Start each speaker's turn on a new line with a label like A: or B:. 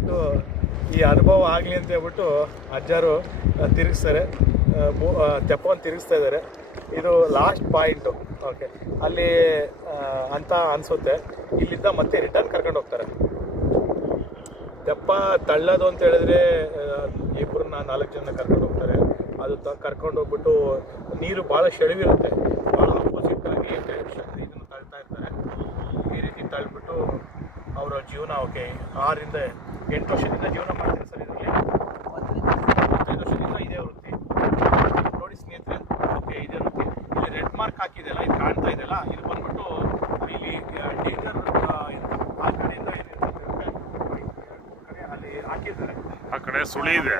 A: ಒಟ್ಟು ಈ ಅನುಭವ ಆಗಲಿ ಅಂತ ಹೇಳ್ಬಿಟ್ಟು ಅಜ್ಜಾರು ತಿರುಗಿಸ್ತಾರೆ. ತೆಪ್ಪವನ್ನು ತಿರುಗಿಸ್ತಾ ಇದ್ದಾರೆ. ಇದು ಲಾಸ್ಟ್ ಪಾಯಿಂಟು ಓಕೆ ಅಲ್ಲಿ ಅಂತ ಅನಿಸುತ್ತೆ. ಇಲ್ಲಿಂದ ಮತ್ತೆ ರಿಟರ್ನ್ ಕರ್ಕೊಂಡು ಹೋಗ್ತಾರೆ. ತೆಪ್ಪ ತಳ್ಳೋದು ಅಂತ ಹೇಳಿದ್ರೆ ಇಬ್ಬರನ್ನ ನಾಲ್ಕು ಜನ ಕರ್ಕೊಂಡು ಹೋಗ್ತಾರೆ. ಅದು ತ, ಕರ್ಕೊಂಡು ಹೋಗ್ಬಿಟ್ಟು ನೀರು ಭಾಳ ಸೆಳವಿರುತ್ತೆ ಜೀವನ ಓಕೆ ಆರರಿಂದ ಎಂಟು ವರ್ಷದಿಂದ ಜೀವನ ಮಾಡ್ತೀನಿ ಸರ್ ಇದರಲ್ಲಿ. ಇಪ್ಪತ್ತೈದು ವರ್ಷದಿಂದ ಇದೇ ವೃತ್ತಿ. ನೋಡಿ ಸ್ನೇಹಿತರೆ, ಓಕೆ, ಇದೇ ವೃತ್ತಿ. ಇಲ್ಲಿ ರೆಡ್ ಮಾರ್ಕ್ ಹಾಕಿದೆಯಲ್ಲ, ಇದು ಕಾಣ್ತಾ ಇದೆಯಲ್ಲ ಇದು ಬಂದ್ಬಿಟ್ಟು ಇಲ್ಲಿ ಡೇಂಜರ್ ಆ ಕಡೆಯಿಂದ ಏನಿರುತ್ತೆ ಅಲ್ಲಿ ಹಾಕಿದ್ದಾರೆ.
B: ಆ ಕಡೆ ಸುಳಿ ಇದೆ.